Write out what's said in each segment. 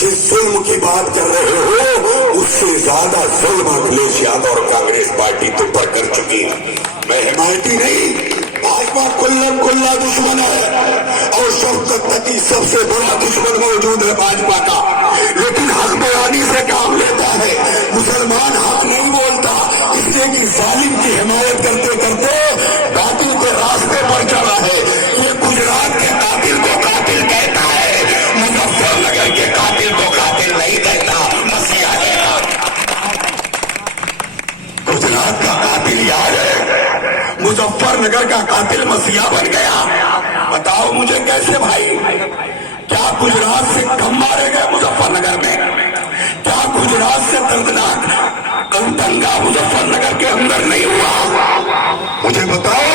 जिस जुल्म की बात कर रहे हो उससे ज्यादा जुल्म अखिलेश यादव और कांग्रेस पार्टी तुम पर कर चुकी है। मैं हिमायती नहीं, भाजपा कुल्लम कुल्ला दुश्मन है और शौकत तक की सबसे बड़ा दुश्मन मौजूद है भाजपा का। लेकिन हक बयानी से काम लेता है, मुसलमान हक नहीं बोलता, इसलिए कि जालिम की हिमायत करते करते बातिल के रास्ते पर चढ़ा है। ये गुजरात के कातिल को कातिल कहता है, मुजफ्फरनगर के कातिल को कातिल नहीं कहता, मसीहा कहता। गुजरात का कातिल यार है, मुजफ्फरनगर का कातिल मसीहा बन गया। बताओ मुझे कैसे भाई? क्या गुजरात से कम मारे गए मुजफ्फरनगर में? क्या गुजरात से दर्दनाक दंगा मुजफ्फरनगर के अंदर नहीं हुआ? मुझे बताओ,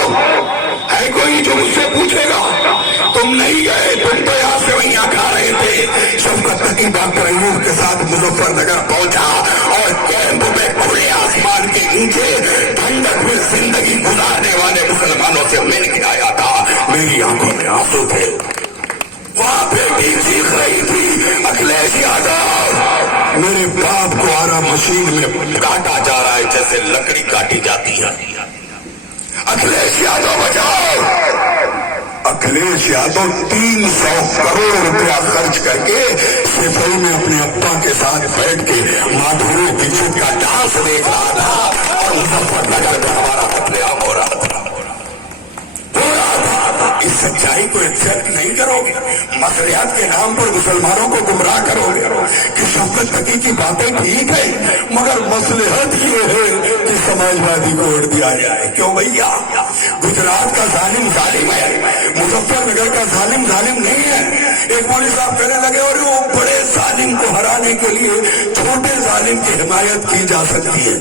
है कोई जो मुझसे पूछेगा? तुम नहीं गए, तुम तो यहाँ से वहीं खा रहे थे। शौकत तकीब डॉक्टर अयूब के साथ मुजफ्फरनगर पहुंचा और कैंप में खुले आसमान के नीचे ठंडक में जिंदगी गुजारने वाले मुसलमानों से मिल के आया था। मेरी आंखों में आंसू थे। वहां बेटी चीख रही थी, अखिलेश यादव मेरे बाप को आरा मशीन में काटा जा रहा है जैसे लकड़ी काटी जाती है। अखिलेश यादव बचाओ। अखिलेश यादव 300 करोड़ रुपया खर्च करके सिफाई में अपने अब्बा के साथ बैठ के माधुरी दीक्षित का डांस देख रहा था और मुजफ्फरनगर में हमारा कत्लेआम हो रहा था। इस सच्चाई को एक्सेप्ट नहीं करोगे, मसलियात के नाम पर मुसलमानों को गुमराह करोगे कि शौकत तकी की बातें ठीक है मगर मसलहत ये है कि समाजवादी को वोट दिया जाए। क्यों भैया? गुजरात का जालिम जालिम है, मुजफ्फरनगर का जालिम जालिम नहीं है। एक मौलवी साहब कहने लगे और वो बड़े जालिम को हराने के लिए छोटे जालिम की हिमायत की जा सकती है।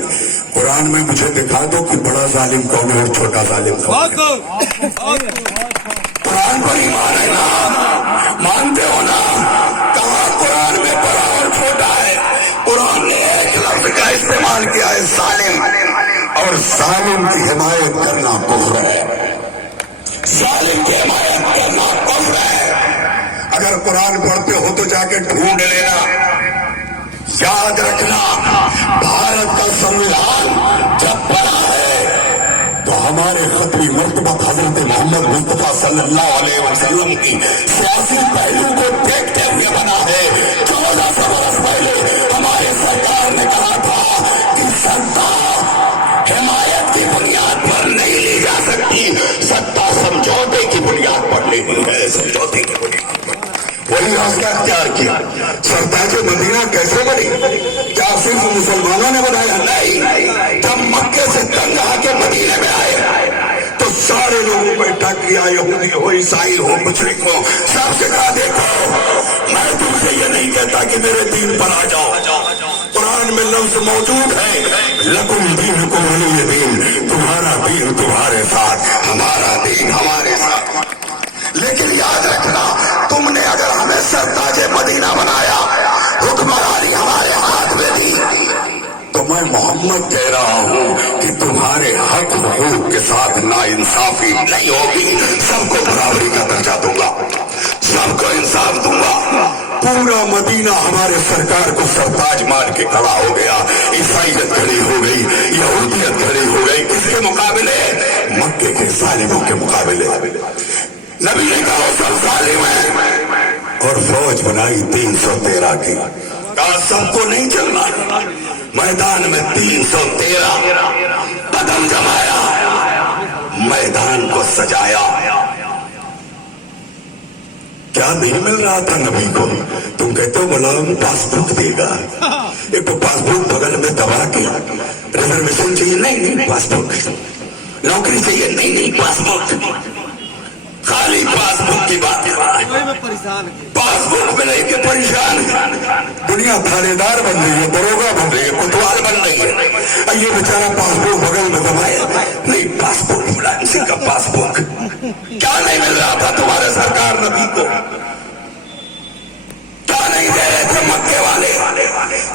कुरान में मुझे दिखा दो कि बड़ा जालिम कौन है और छोटा जालिम कौन है। कुरान पर ईमान है ना? मानते हो ना? कहाँ कुरान में बड़ा और छोटा है? कुरान ने एक लफ्ज का इस्तेमाल किया है, जालिम, और जालिम की हिमायत करना कुफ्र है। जालिम की हिमायत करना कुफ्र है। अगर कुरान पढ़ते हो तो जाके ढूंढ लेना। याद रखना, भारत का संविधान जब बना है तो हमारे खतरी मर्तबा हजरत मोहम्मद मुस्तफा सल्लल्लाहु अलैहि वसल्लम की सियासी पहलू को देखते हुए बना है। 1400 वर्ष पहले हमारे सरकार ने कहा था कि सत्ता हिमायत की बुनियाद पर नहीं ली जा सकती, सत्ता समझौते की बुनियाद पर लेनी है, समझौते की बुनियाद पर। वही रास्ता अख्तियार किया। सरताज मदीना कैसे बनी? क्या सिर्फ मुसलमानों ने बनाया? नहीं। जब मक्के से तंग आके मदीने में आए तो सारे लोगों को इकट्ठा किया, यहूदी हो, ईसाई हो, मुशरिक हो, सबसे कहा देखो मैं तुमसे ये नहीं कहता कि मेरे दीन पर आ जाओ। कुरान में लफ्ज मौजूद है, लकुम दीनुकुम वलिय दीन, तुम्हारा दीन तुम्हारे साथ, हमारा दीन हमारे साथ। लेकिन याद रखना, तुमने अगर हमें सरताजे मदीना बनाया, हुक्मरानी हमारे हाथ में दी, तो मैं मोहम्मद कह रहा हूं कि तुम्हारे हक हुकूक के साथ नाइंसाफी नहीं होगी। सबको बराबरी का दर्जा दूंगा, सबको इंसाफ दूंगा। पूरा मदीना हमारे सरकार को सरताज मान के खड़ा हो गया। ईसाइयत खड़ी हो गई, यहूदियत खड़ी हो गई। किसके मुकाबले? मक्के के जालिमों के मुकाबले। नबी ने कहा सब जालिम है और फौज बनाई 313 की। कहा सबको नहीं चलना, मैदान में 313 कदम जमाया, मैदान को सजाया। क्या नहीं मिल रहा था नबी को? तुम कहते हो गुलाम पासबुक देगा, एक तो पासबुक बगल में दबा के, रिजर्वेशन चाहिए, नहीं पासबुक, नौकरी चाहिए, नहीं पासबुक, खाली पासबुक की बात है। पासबुक में नहीं के परेशान। दुनिया थानेदार बन रही है, दरोगा बन रही है, कोतवाल बन रही है, ये बेचारा पासबुक बगल में दबाया, नहीं पासबुक, मुलायम सिंह का पासबुक। क्या नहीं मिल रहा था तुम्हारे सरकार नबी को? क्या नहीं दे रहे थे मक्के वाले?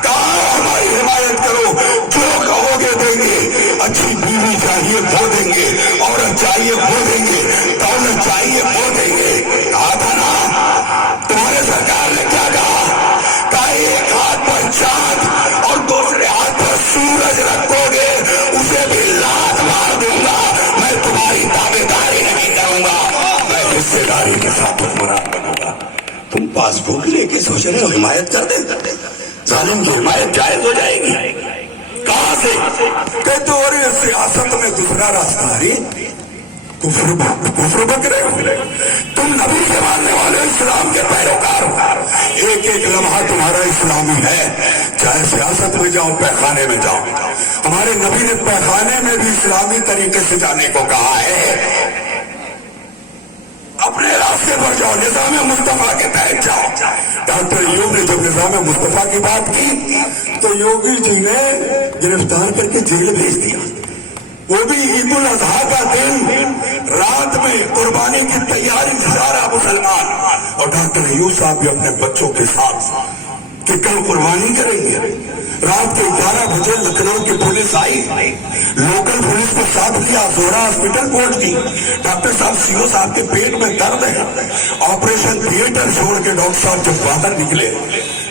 कहा हमारी हिमायत करो, जो कहोगे देंगे। अच्छी बीवी चाहिए वो देंगे, औरत चाहिए वो देंगे, दौलत चाहिए वो देंगे। कहा था ना? तुम्हारे सरकार ने क्या कहा? पासबुक लेके सोच रहे हो हिमायत कर दे, जालिम की हिमायत जायज हो जाएगी। कहां से? कहते हो अरे सियासत में दूसरा रास्ता। अरे कुफ्र बक रहे हो तुम, नबी के मानने वाले, इस्लाम के पैरोकार हो। एक एक लम्हा तुम्हारा इस्लामी है, चाहे सियासत में जाओ, पैखाने में जाओ। हमारे नबी ने पैखाने में भी इस्लामी तरीके से जाने को कहा है। अपने रास्ते पर जाओ, निजाम मुस्तफा के तहत जाओ। डॉक्टर यूब ने जब निजाम मुस्तफा की बात की तो योगी जी ने गिरफ्तार करके जेल भेज दिया, वो भी ईद उल अजहा का दिन। रात में कुर्बानी की तैयारी सारा मुसलमान, और डॉक्टर यूब साहब भी अपने बच्चों के साथ कि कल कुर्बानी करेंगे। रात के 11 बजे लखनऊ की पुलिस आई, लोकल पुलिस को साथ लिया, जोरा हॉस्पिटल पहुंच गई। डॉक्टर साहब, सीओ साहब के पेट में दर्द है। ऑपरेशन थिएटर छोड़ के डॉक्टर साहब जब बाहर निकले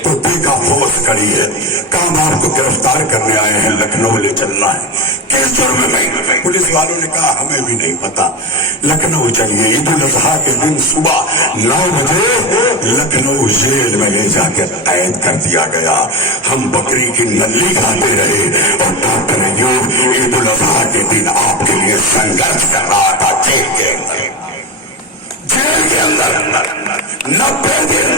तो देखा फोर्स खड़ी है। काम आपको गिरफ्तार करने आए हैं, लखनऊ ले चलना है। किस जुर्म में? पुलिस वालों ने कहा हमें भी नहीं पता, लखनऊ चलिए। ईद उल अजहा के दिन सुबह 9 बजे लखनऊ जेल में ले जाकर कैद कर दिया गया। हम बकरी की नल्ली खाते रहे और डॉक्टर अयूब ईद उल अजहा के दिन आपके लिए संघर्ष कर रहा था जेल के अंदर। जेल के अंदर 90 दिन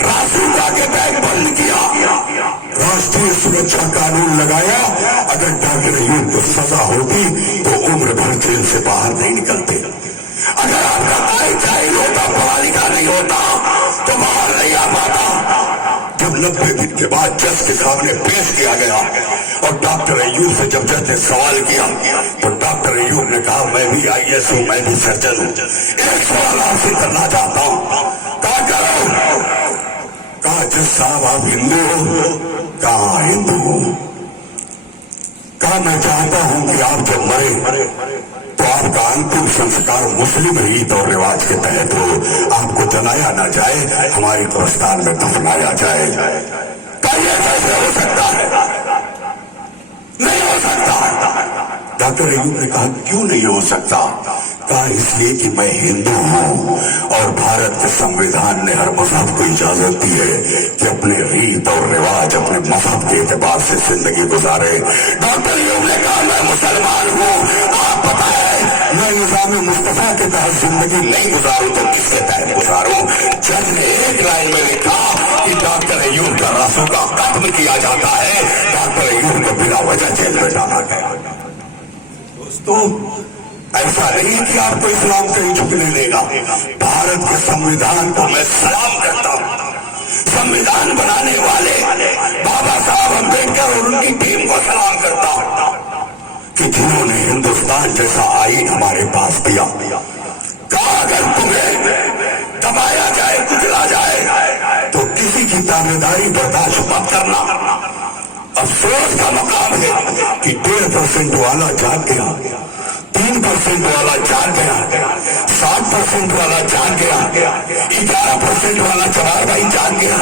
रासुका के बैग बंद किया, राष्ट्रीय सुरक्षा कानून लगाया। अगर डॉक्टर अयूब को सजा होती तो उम्र भर जेल से बाहर नहीं निकलते। अगर आपका भाई जाहिल होता, पढ़ा लिखा नहीं होता तो बाहर नहीं आ पाता। जब 90 दिन के बाद जज के सामने पेश किया गया और डॉक्टर अयूब से जब जज ने सवाल किया तो डॉक्टर अयूब ने कहा मैं भी IAS हूं, मैं भी सर्जन हूं, एक सवाल आपसे करना चाहता हूं। कहा करो। कहा जज साहब आप हिंदू हो? कहा हिंदू हूं। कहा मैं चाहता हूं कि आप जब मरे तो आपका अंतिम संस्कार मुस्लिम रीत और रिवाज के तहत हो, आपको जलाया ना जाए, हमारी कब्रिस्तान में दफनाया जाए। ये कैसे हो सकता है? नहीं हो सकता। डॉक्टर अयूब ने कहा क्यों नहीं हो सकता? कहा इसलिए कि मैं हिंदू हूं और भारत के संविधान ने हर मजहब को इजाजत दी है कि अपने रीत और रिवाज, अपने मजहब के एतबार से जिंदगी गुजारे। डॉक्टर अयूब ने कहा मैं मुसलमान हूं, आप बताएं मैं निजाम मुस्तफा के तहत जिंदगी नहीं गुजारूं तो किसके तहत गुजारूं? जज ने एक लाइन में लिखा कि डॉक्टर अयूब का रासुका खत्म किया जाता है। डॉक्टर अयूब को बिना वजह जेल में डाला गया। दोस्तों ऐसा नहीं कि आपको इस्लाम कहीं झुकने देगा। भारत के संविधान को मैं सलाम करता हूं। संविधान बनाने वाले बाबा साहब अम्बेडकर और उनकी टीम को सलाम करता हूं कि जिन्होंने हिंदुस्तान जैसा आईन हमारे पास दिया। कहा अगर तुम्हें दबाया जाए, कुचला जाए तो किसी की ताबेदारी बर्दाश्त मत करना। अफसोस का मकाम है कि 1.5% वाला जाग गया, 3% वाला जाग गया, 7% वाला जाग गया, 11% वाला चमार भाई जाग गया,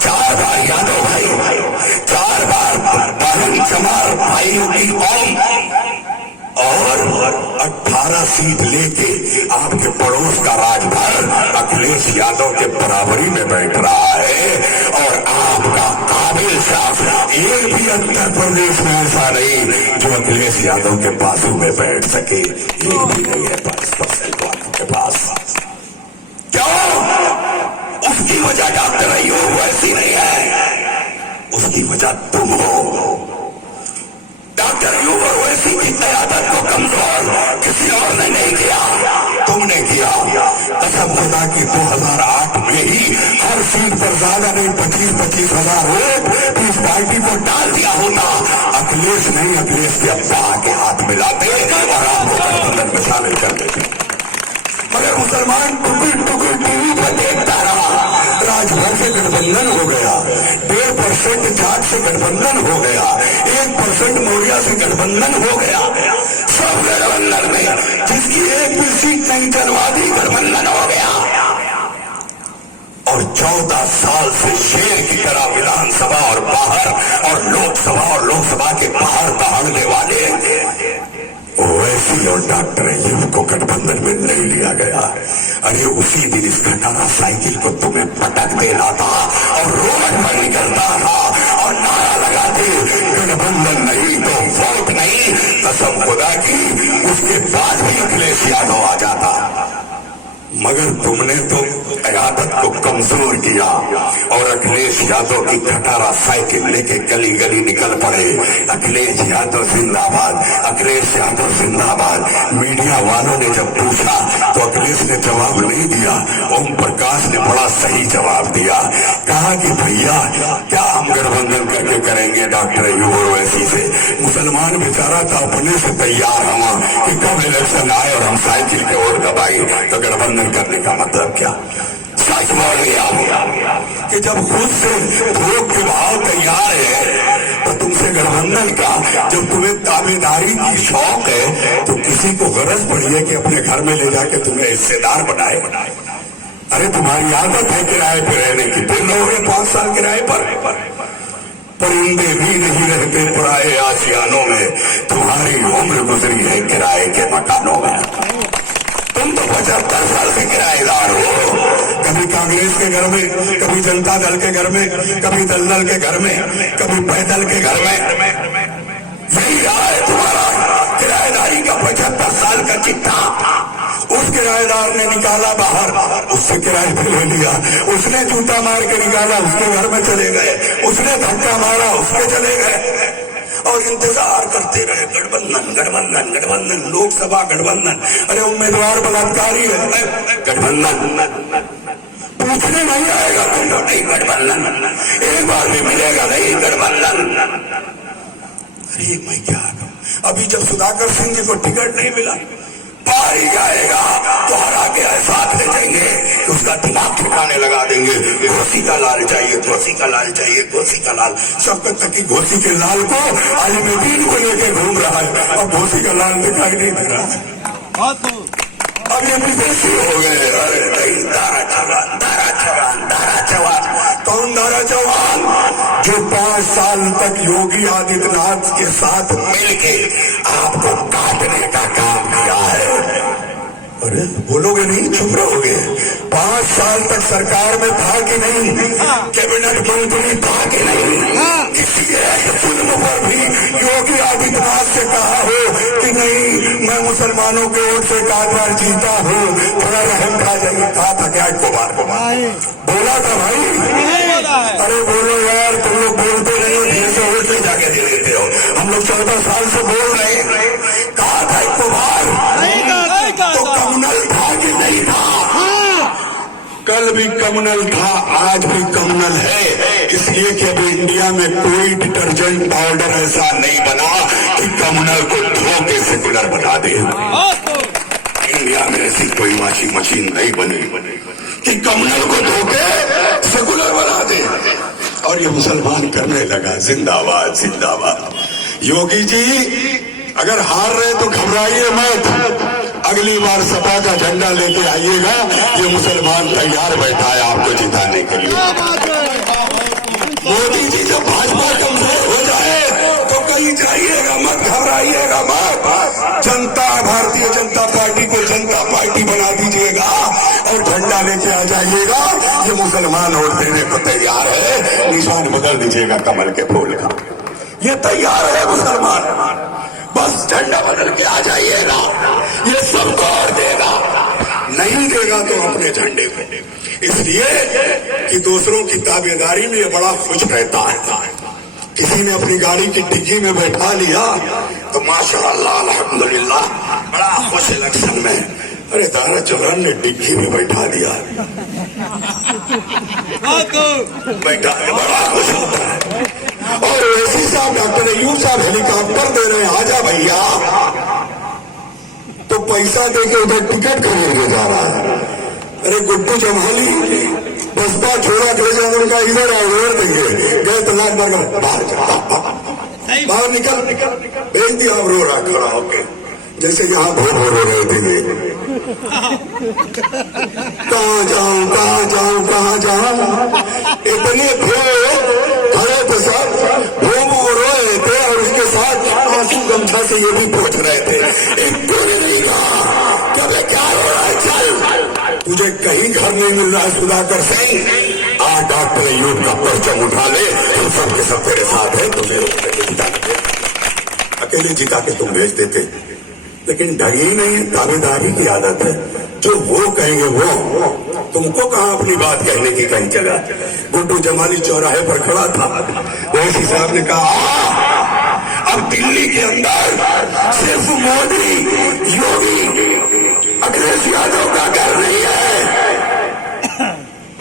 4 बार यादव भाई, 4 बार बहन चमार भाइयों की कौम और 18 सीट लेके आपके पड़ोस का राजभर अखिलेश यादव के बराबरी में बैठ रहा है। और आपका काबिल शाह एक भी उत्तर प्रदेश में ऐसा नहीं जो अखिलेश यादव के बाजू में बैठ सके, एक भी नहीं है 5% वालों के पास। क्यों? उसकी वजह डॉक्टर अयूब वैसी नहीं है, उसकी वजह तुम हो। डॉक्टर अयूब और वैसी की क़यादत को कमजोर किसी और ने नहीं किया, तुमने किया। कसम खुदा की 2008 में ही हर सीट पर ज्यादा नहीं 25-25 हजार वोट इस पार्टी को डाल दिया होता। अखिलेश नहीं, अखिलेश के अब्बा के हाथ मिलाते और आपको गठबंधन में शामिल कर देते। मगर मुसलमान टुकड़ टुकड़ टीवी पर देखता रहा, राजभर से गठबंधन हो गया, 1.5% जाट से गठबंधन हो गया, 1% मौर्या से गठबंधन हो गया। सब गठबंधन में जिसकी एक भी सीट नहीं चलवा दी, गठबंधन हो गया। और 14 साल से शेर की तरह विधानसभा और बाहर और लोकसभा के बाहर दहाड़ने वाले ओवैसी और डॉक्टर अय्यूब को गठबंधन में नहीं लिया गया। अरे उसी दिन इस खटारा साइकिल को तुम्हें पटक देना था और रोड पर निकलता था और नारा लगाते गठबंधन नहीं तो वोट नहीं। कसम खुदा की उसके बाद भी अखिलेश यादव आ जाता, मगर तुमने तो क़यादत को कमजोर किया और अखिलेश यादव की खटारा साइकिल लेके गली गली निकल पड़े। अखिलेश यादव जिंदाबाद, अखिलेश यादव जिंदाबाद। मीडिया वालों ने जब पूछा तो अखिलेश ने जवाब नहीं दिया, ओम प्रकाश ने बड़ा सही जवाब दिया। कहा कि भैया क्या हम गठबंधन करके करेंगे डॉक्टर अय्यूब ओवैसी से। मुसलमान बेचारा था अपने से तैयार हुआ कि कब इलेक्शन आए और हम साइकिल के ओर दबाई तो गठबंधन करने का मतलब क्या। सच बोल गया कि जब खुद से भोग के भाव तैयार है तो तुमसे गठबंधन का। जब तुम्हें ताबेदारी की शौक है तो किसी को गरज पड़ी है कि अपने घर में ले जाके तुम्हें हिस्सेदार बनाए। अरे तुम्हारी आदत है किराए पे रहने की, फिर रहोगे 5 साल किराए पर। परिंदे भी नहीं रहते पराए आशियानों में, तुम्हारी उम्र गुजरी है किराए के मकानों में। तुम तो 75 साल से किराएदार हो, कभी कांग्रेस के घर में, कभी जनता दल के घर में, कभी दलदल के घर में, कभी पैदल के घर में। यही रहा है तुम्हारा किराएदारी का 75 साल का चिट्ठा। उस किराएदार ने निकाला बाहर, उससे किराए पे ले लिया। उसने जूता मार के निकाला, उसके घर में चले गए। उसने धक्का मारा, उसके चले गए और इंतजार करते रहे। गठबंधन गठबंधन गठबंधन, लोकसभा गठबंधन। अरे उम्मीदवार बलात्कारी है, गठबंधन। पूछने नहीं आएगा तुमको, नहीं गठबंधन। एक बार भी मिलेगा नहीं गठबंधन। अरे मैं क्या कहूं, अभी जब सुधाकर सिंह जी को टिकट नहीं मिला, पारी जाएगा तो हरा के साथ ले जाएंगे तो उसका दिमाग ठिकाने लगा देंगे। घोसी का लाल चाहिए, घोसी का लाल चाहिए, घोसी का लाल। शौकत तक की घोसी के लाल को आलिमुद्दीन को लेके घूम रहा है और घोसी का लाल दिखाई नहीं दे रहा है। अब ये विदेशी हो गए। अरे नहीं, दारा जवान, दारा जवान, दारा जवान। कौन दारा जवान? जो 5 साल तक योगी आदित्यनाथ के साथ मिलके आपको काटने का काम किया है। अरे बोलोगे नहीं, चुप रहोगे। 5 साल तक सरकार में था कि नहीं, कैबिनेट मंत्री था कि नहीं, किसी फिल्म पर भी योगी आदित्यनाथ से कहा हो कि नहीं मैं मुसलमानों के वोट से 4 बार जीता हूँ, थोड़ा रहम खा जाइए। कहा था क्या को बार बोला था भाई? अरे बोलो यार, तुम लोग बोलते नहीं हो, ढेर से वोट ले जाके दे देते हो। हम लोग 14 साल से बोल रहे हैं। कहा था को बार तो कम्युनल था कि नहीं था? कल भी कम्युनल था, आज भी कम्युनल है। इसलिए कि अभी इंडिया में कोई डिटर्जेंट पाउडर ऐसा नहीं बना कि कम्युनल को धो के सेकुलर बना दे। इंडिया में ऐसी कोई वॉशिंग मशीन नहीं बनी कि कम्युनल को धो के सेकुलर बना दे। और ये मुसलमान करने लगा। जिंदाबाद जिंदाबाद। योगी जी अगर हार रहे तो घबराइए मत, अगली बार सपा का झंडा लेके आइएगा। ये मुसलमान तैयार बैठा है आपको जिताने के लिए। मोदी जी जब भाजपा कमजोर हो जाए तो कहीं जाइएगा मत, घबराइएगा मत। जनता, भारतीय जनता पार्टी को जनता पार्टी बना दीजिएगा और झंडा लेके आ जाइएगा। ये मुसलमान वोट देने को तैयार है, निशान बदल दीजिएगा कमल के फूल का। ये तैयार है मुसलमान, बस झंडा बदल के आ जाइएगा। ये सबको और देगा, नहीं देगा तो अपने झंडे को। इसलिए कि दूसरों की ताबेदारी में ये बड़ा खुश रहता है। किसी ने अपनी गाड़ी की डिग्गी में बैठा लिया तो माशाअल्लाह अल्हम्दुलिल्लाह बड़ा खुश इलेक्शन में। अरे दारा जवान ने डिग्गी में बैठा दिया, बैठा बड़ा खुश होता है। और ओवैसी साहब, डॉक्टर अय्यूब साहब हेलीकॉप्टर दे रहे हैं, आजा भैया, तो पैसा देके उधर टिकट खरीदने जा रहा है। अरे गुड्डू जमाली बसपा छोड़ा ले जाए, उनका इधर आओ उधर देंगे, गए तो लाल बार बाहर निकल, भेज दिया। अब रो रहा खड़ा होके, जैसे यहाँ भोर रो रहे थे। कहाँ जाऊं कहाँ जाऊं कहाँ जाऊं, इतने खड़े थे सब, रोए थे और उसके साथ आंसू गमछा से ये भी पूछ रहे थे। नहीं मिल रहा है सुधाकर सिंह, आज डॉक्टर अयूब का परचम उठा ले, तुम सबके सब तेरे साथ है, तुम्हें जिता के अकेले जिता के तुम भेज देते, लेकिन ढंग ही नहीं है, दावेदारी की आदत है। जो वो कहेंगे वो, तुमको कहा अपनी बात कहने की कहीं जगह। गुड्डू जमाली चौराहे पर खड़ा था, वैसी साहब ने कहा अब दिल्ली के अंदर सिर्फ मोदी, योगी, अखिलेश यादव का घर नहीं है,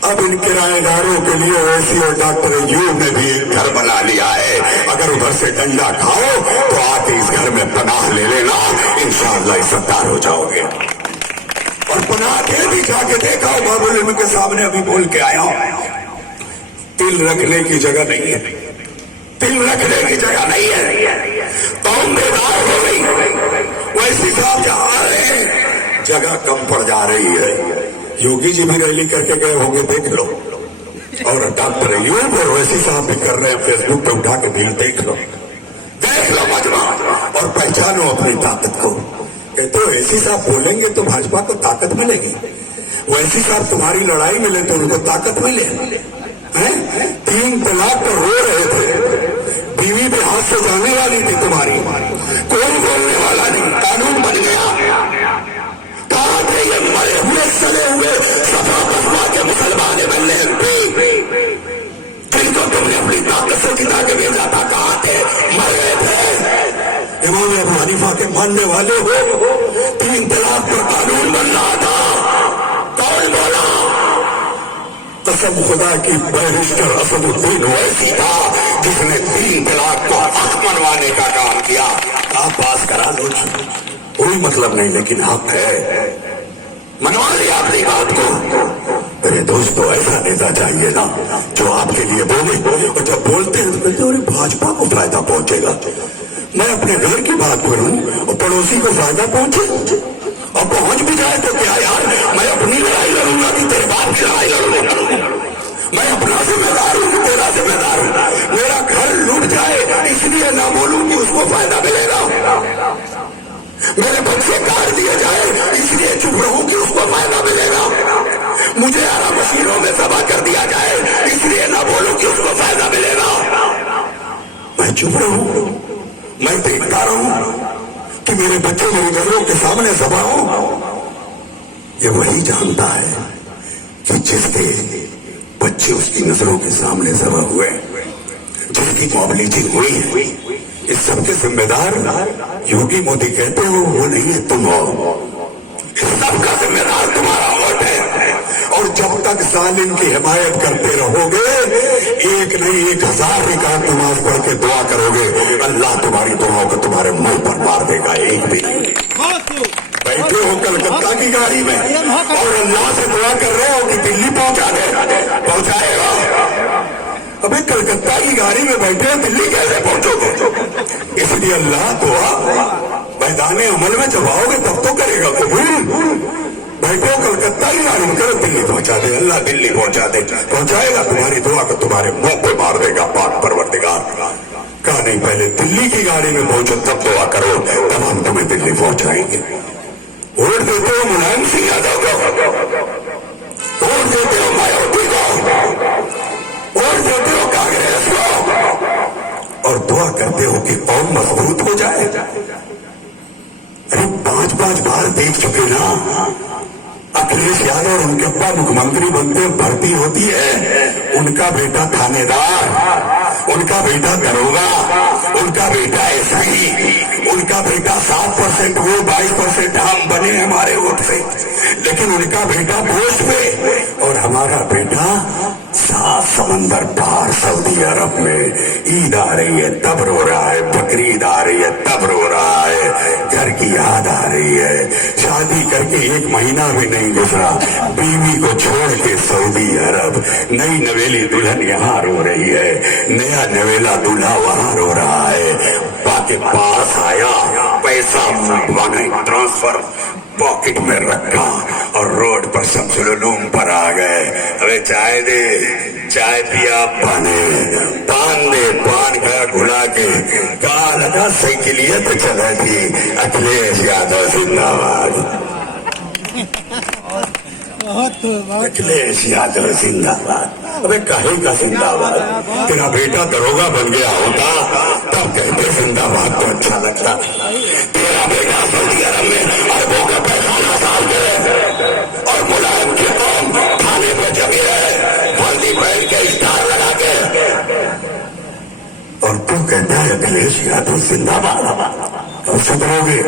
अब इन किराएदारों के लिए ओवैसी और डॉक्टर अयूब ने भी एक घर बना लिया है। अगर उधर से डंडा खाओ तो आके इस घर में पनाह ले लेना, इंशाअल्लाह इज्जतदार हो जाओगे। और पनाह के भी जाके देखा, बाबुल इल्म के सामने अभी बोल के आया हूं, तिल रखने की जगह नहीं है, तिल रखने की जगह नहीं है, कौम बेदार हो गई। वैसी साहब जहां आ रहे हैं जगह कम पड़ जा रही है। योगी जी भी रैली करके गए होंगे, देख लो, और डॉक्टर अयूब और वैसी साहब भी कर रहे हैं, फेसबुक पे उठा के भीड़ देख लो मजमा, और पहचानो अपनी ताकत को। कहते हो ऐसी साहब बोलेंगे तो भाजपा को ताकत मिलेगी, वैसी साहब तुम्हारी लड़ाई मिले तो उनको ताकत मिले हैं। 3 तलाक पर रो रहे थे, बीवी भी हाथ से जाने वाली थी तुम्हारी, कोई बोलने वाला नहीं, कानून बन गया। कहां थे ये मरे हुए सड़े हुए सफा बसवा के मुसलमान एमएलए, जिनको तुमने अपनी ताकत से जिता के भेजा था, कहां थे? मर गए थे। इमाम अबू हनीफा के मानने वाले हो, 3 तलाक पर कानून बन रहा था, कौन बोला? कसम खुदा की बैरिस्टर असदुद्दीन ओवैसी था जिसने 3 तलाक को हक मनवाने का काम किया। आप पास करा लो, कोई मतलब नहीं, लेकिन हक है, मनवा लिया अपनी बात को। मेरे दोस्तों, ऐसा नेता चाहिए ना जो आपके लिए बोले, और जब बोलते हैं तो कहते हैं भाजपा को फायदा पहुंचेगा। मैं अपने घर की बात करूं और पड़ोसी को फायदा पहुंचे, और पहुंच भी जाए तो क्या यार, मैं अपनी लड़ाई लड़ूंगा कि तेरे बाप की लड़ाई लड़ूंगा? मैं अपना जिम्मेदार हूं कि तेरा जिम्मेदार हूं? मेरा घर लूट जाए इसलिए ना बोलूं कि उसको फायदा मिलेगा, मेरे बच्चे काट दिए जाए इसलिए चुप रहूं कि उसको फायदा मिलेगा, मुझे आरा मशीनों में सभा कर दिया जाए इसलिए ना बोलूं कि उसको फायदा मिलेगा। मैं चुप रहूं, मैं देखता रहूं कि मेरे बच्चे मेरी नजरों के सामने सभा हो। ये वही जानता है कि जिसके बच्चे उसकी नजरों के सामने सभा हुए, जिसकी मोबिलिटी हुई है, इस सबके जिम्मेदार योगी मोदी कहते हो वो नहीं है, तुम हो। इस सबका जिम्मेदार तुम्हारा वोट है, और जब तक जालिम की हिमायत करते रहोगे, एक नहीं 1000 रिकात नमाज पढ़ के दुआ करोगे, अल्लाह तुम्हारी दुआओं को तुम्हारे मुंह पर मार देगा, एक भी नहीं। बैठे हो कलकत्ता की गाड़ी में और अल्लाह से दुआ कर रहे हो कि दिल्ली पहुंचा दे, पहुंचाएगा? अबे कलकत्ता की गाड़ी में बैठे दिल्ली कैसे पहुंचोगे? इसलिए अल्लाह दुआ मैदान अमल में जब आओगे तब तो करेगा कबूल। बैठो कलकत्ता की गाड़ी में, करो दिल्ली पहुंचा दे, अल्लाह दिल्ली पहुंचा दे, पहुंचाएगा, तुम्हारी दुआ को तुम्हारे मुंह पे मार देगा पाक परवरदिगार। कहा नहीं, पहले दिल्ली की गाड़ी में पहुंचो तब दुआ करो, तब हम तुम्हें दिल्ली पहुंचाएंगे। वोट देते हो मुलायम सिंह यादव को, वोट देते हो मायावती को, वोट देते हो कांग्रेस को, और दुआ करते हो कि कौम मजबूत हो जाए। अरे 5-5 बार देख चुके ना, अखिलेश यादव और उनके अब्बा मुख्यमंत्री बनते भर्ती होती है, उनका बेटा थानेदार, उनका बेटा दरोगा, उनका बेटा एसआई, उनका बेटा 7% वो 22% हम बने हमारे वोट से, लेकिन उनका बेटा पोस्ट पे, और हमारा बेटा 7 समंदर पार सऊदी अरब में। ईद आ रही है तब रो रहा है, बकरीद आ रही है तब रो रहा है, घर की याद आ रही है, शादी करके 1 महीना भी नहीं गुजरा, बीवी को छोड़ के सऊदी अरब, नई नवेली दुल्हन यहाँ रो रही है, नया नवेला दूल्हा वहां रो रहा है, बाकी पास आया पैसा मंगवाना ट्रांसफर पॉकेट में रखा और रोड पर शमसुलूम पर आ गए। अरे चाय दे, चाय पिया, पाने पान दे, पान का घुला के कहा लगा साइकिलियत चला थी। अखिलेश यादव जिंदाबाद। अखिलेश यादव जिंदाबाद। अबे काहे का जिंदाबाद? तेरा बेटा दरोगा बन गया होता तब कहते जिंदाबाद तो अच्छा लगता। तेरा बेटा सऊदी अरब में अरबों का पैसा साल के और मुलायम की कौम थाने में जमी रहे वर्दी पहन के स्टार लगा के, और तू कहता है अखिलेश यादव जिंदाबाद। कब सुधरोगे?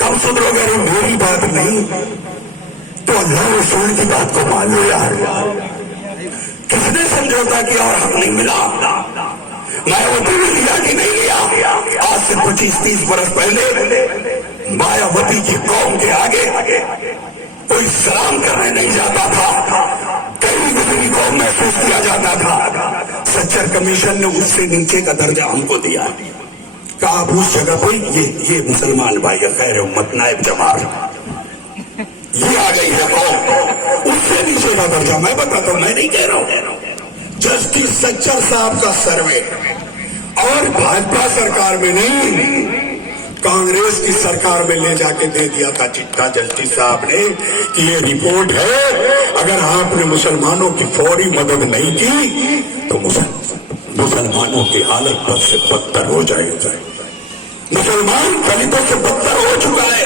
कब सुधरोगे? अरे मेरी बात नहीं तो अल्लाह रसूल की बात को मान लो यार। किसने समझौता किया और हक नहीं मिला? मायावती ने लिया कि नहीं लिया? आज से 25-30 बरस पहले मायावती की कौम के आगे कोई सलाम करने नहीं जाता था, कहीं दूसरी कौम महसूस किया जाता था। सच्चर कमीशन ने उससे नीचे का दर्जा हमको दिया। कहा उस जगह पर ये मुसलमान भाई खैर उम्मत नायब जमात ये आ गई है कौन, उससे नीचे का दर्जा। मैं बताता हूं, मैं नहीं कह रहा हूं। जस्टिस सच्चर साहब का सर्वे और भाजपा सरकार में नहीं, कांग्रेस की सरकार में ले जाके दे दिया था चिट्ठा जस्टिस साहब ने कि ये रिपोर्ट है, अगर आपने मुसलमानों की फौरी मदद नहीं की तो मुसलमानों की हालत बद से बदतर हो जाएगी। मुसलमान दलितों से बदतर हो चुका है,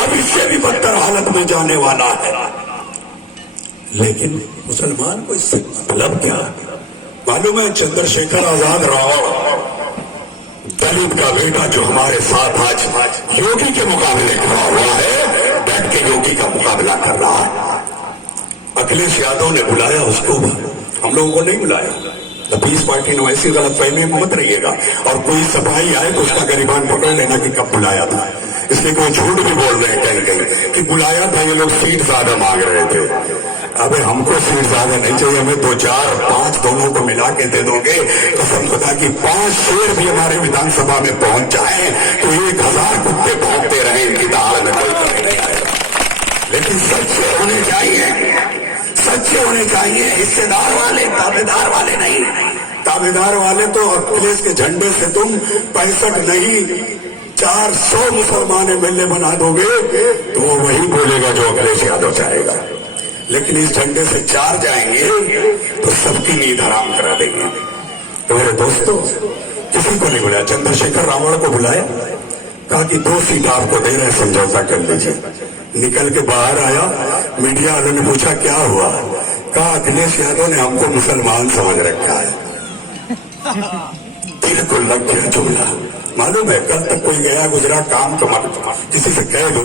अब इससे भी बदतर हालत में जाने वाला है। लेकिन मुसलमान को इससे मतलब क्या मालूम है? चंद्रशेखर आजाद राव दलित का बेटा जो हमारे साथ आज योगी के मुकाबले खड़ा हुआ है, बैठ के योगी का मुकाबला कर रहा है। अखिलेश यादव ने बुलाया उसको, हम लोगों को नहीं बुलाया। तो पीस पार्टी ने ऐसी गलत फहमी में मत रहिएगा, और कोई सफाई आए तो उसका गरिबान पकड़ लेना कि कब बुलाया था। इसलिए कोई झूठ भी बोल रहे हैं कहीं कहीं कि बुलाया था, ये लोग सीट ज्यादा मांग रहे थे। अबे हमको सीट ज्यादा नहीं चाहिए, हमें 2, 4, 5 दोनों को मिला के दे दोगे कसम खुदा की 5 शेर भी हमारे विधानसभा में पहुंच जाए तो 1000 कुत्ते भौंकते रहे, इनकी दाल में कोई कमी नहीं आएगा। लेकिन सच्चे होने चाहिए, सच्चे होने चाहिए, हिस्सेदार वाले, ताबेदार वाले नहीं। ताबेदार वाले तो अखिलेश के झंडे से तुम 65 नहीं 400 मुसलमान एमएलए बना दोगे तो वो वही बोलेगा जो अखिलेश यादव चाहेगा। लेकिन इस झंडे से 4 जाएंगे तो सबकी नींद हराम करा देंगे। तो मेरे दोस्तों, किसी को नहीं बुलाया, चंद्रशेखर रावण को बुलाया, कहा कि 2 सीट आपको दे रहे, समझौता कर लीजिए। निकल के बाहर आया, मीडिया वालों ने पूछा क्या हुआ? कहा अखिलेश यादव ने हमको मुसलमान समझ रखा है। दिल को लग गया जुमला। मालूम है, कल तक कोई गया गुजरा काम तो मत किसी से कह दो।